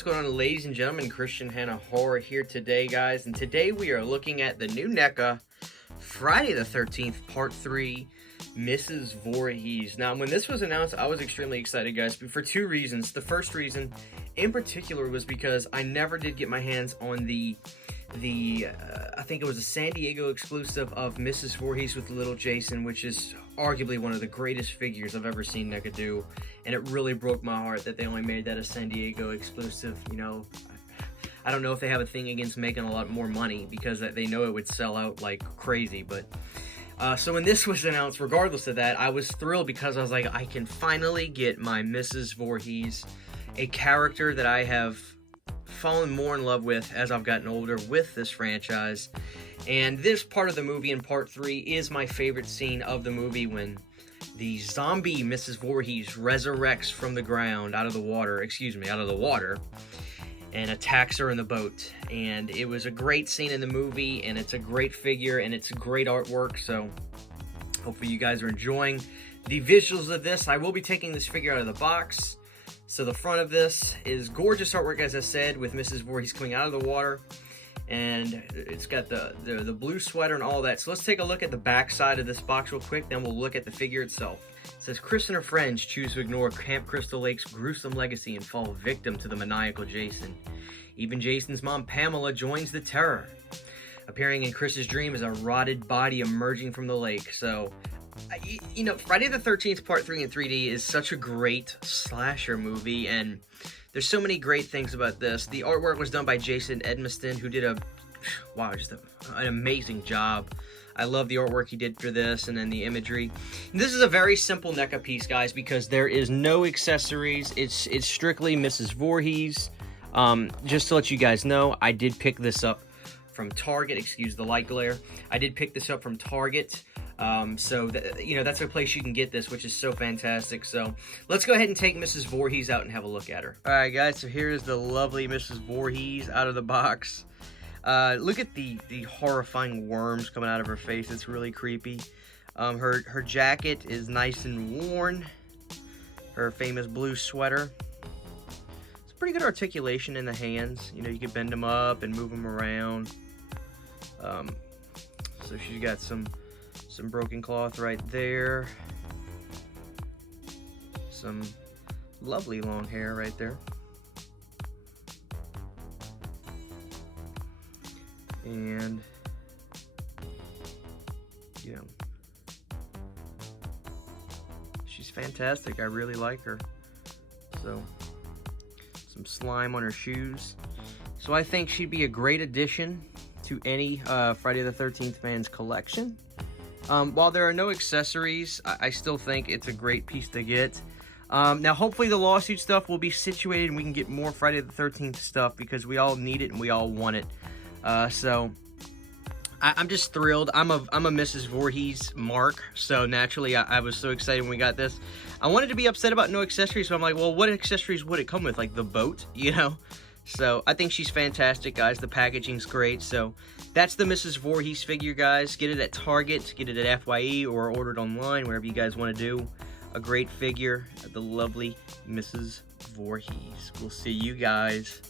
what's going on, ladies and gentlemen? Christian Hanna Horror here today, guys, and today we are looking at the new Neca, Friday the 13th, Part 3, Mrs. Voorhees. Now, when this was announced, I was extremely excited, guys, but for two reasons. The first reason, in particular, was because I never did get my hands on the I think it was a San Diego exclusive of Mrs. Voorhees with little Jason, which is arguably one of the greatest figures I've ever seen Neca do, and it really broke my heart that they only made that a San Diego exclusive. You know, I don't know if they have a thing against making a lot more money because they know it would sell out like crazy, but so when this was announced, regardless of that, I was thrilled because I was like, I can finally get my Mrs. Voorhees, a character that I have fallen more in love with as I've gotten older with this franchise. And this part of the movie in part 3 is my favorite scene of the movie, when the zombie Mrs. Voorhees resurrects from the ground, out of the water, and attacks her in the boat. And it was a great scene in the movie, and it's a great figure, and it's great artwork, so hopefully you guys are enjoying the visuals of this. I will be taking this figure out of the box. So the front of this is gorgeous artwork, as I said, with Mrs. Voorhees coming out of the water. And it's got the blue sweater and all that. So let's take a look at the back side of this box real quick, then we'll look at the figure itself. It says, Chris and her friends choose to ignore Camp Crystal Lake's gruesome legacy and fall victim to the maniacal Jason. Even Jason's mom, Pamela, joins the terror. Appearing in Chris's dream is a rotted body emerging from the lake. So, you know, Friday the 13th Part 3 in 3D is such a great slasher movie, and there's so many great things about this. The artwork was done by Jason Edmiston, who did an amazing job. I love the artwork he did for this, and then the imagery. And this is a very simple NECA piece, guys, because there is no accessories. It's strictly Mrs. Voorhees. Just to let you guys know, I did pick this up from Target. Excuse the light glare. I did pick this up from Target. So you know, that's a place you can get this, which is so fantastic. So let's go ahead and take Mrs. Voorhees out and have a look at her. All right, guys, so here's the lovely Mrs. Voorhees out of the box. Look at the horrifying worms coming out of her face. It's really creepy. Her jacket is nice and worn. Her famous blue sweater. It's pretty good articulation in the hands. You know, you can bend them up and move them around. So she's got some broken cloth right there. Some lovely long hair right there. And, you know, she's fantastic. I really like her. So, some slime on her shoes. So I think she'd be a great addition to any Friday the 13th fan's collection. While there are no accessories, I still think it's a great piece to get. Now, hopefully the lawsuit stuff will be situated and we can get more Friday the 13th stuff, because we all need it and we all want it. So I'm just thrilled. I'm a Mrs. Voorhees mark, so naturally I was so excited when we got this. I wanted to be upset about no accessories, so I'm like, well, what accessories would it come with? Like the boat, you know? So I think she's fantastic, guys. The packaging's great. So that's the Mrs. Voorhees figure, guys. Get it at Target, get it at FYE, or order it online, wherever you guys want to do. A great figure, the lovely Mrs. Voorhees. We'll see you guys